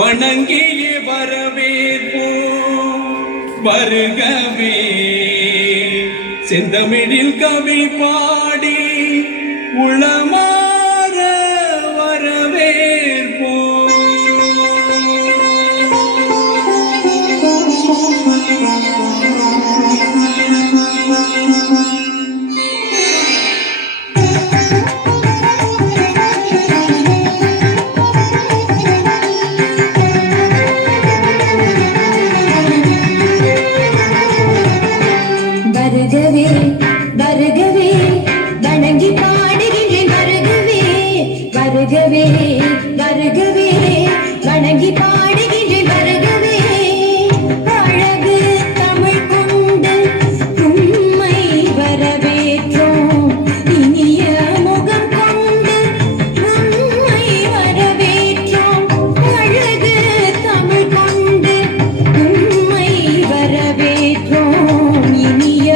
வணங்கியே வரவேற்போம் வருகவே செந்தமிழில் கவி பாடி உளமாற வரவேற்போம். வருகவே வருகவே வணங்கி பாடுகின்றேன் வருகவே வருகவே வருகவே வணங்கி பாடுகின்றேன் வருகவே அழகு தமிழ் கொண்டு உம்மை வரவேற்றோம் இனிய முகம் கொண்டு உம்மை வரவேற்றோம் அழகு தமிழ் கொண்டு உம்மை வரவேற்றோம் இனிய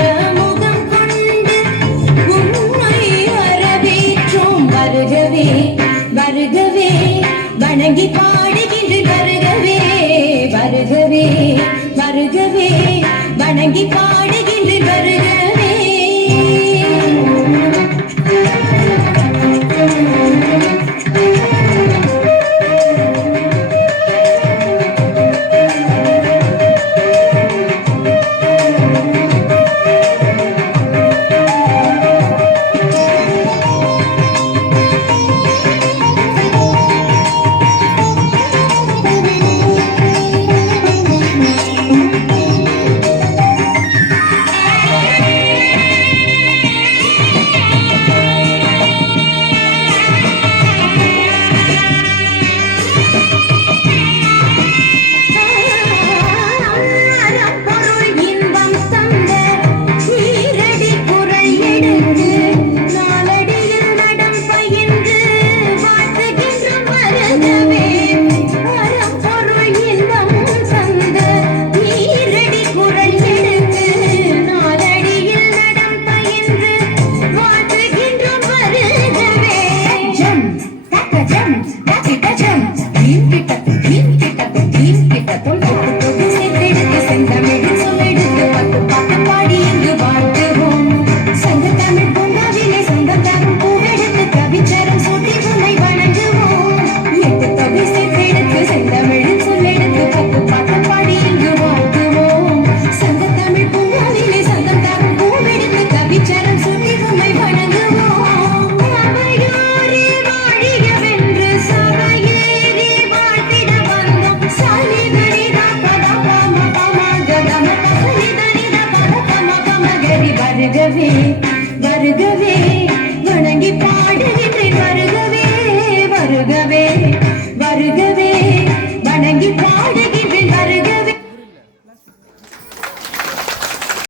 வருகவே வணங்கி பாடுகின்றேன் வருகவே வருகவே வருகவே வணங்கி பாடுகின்றேன் வருகவே.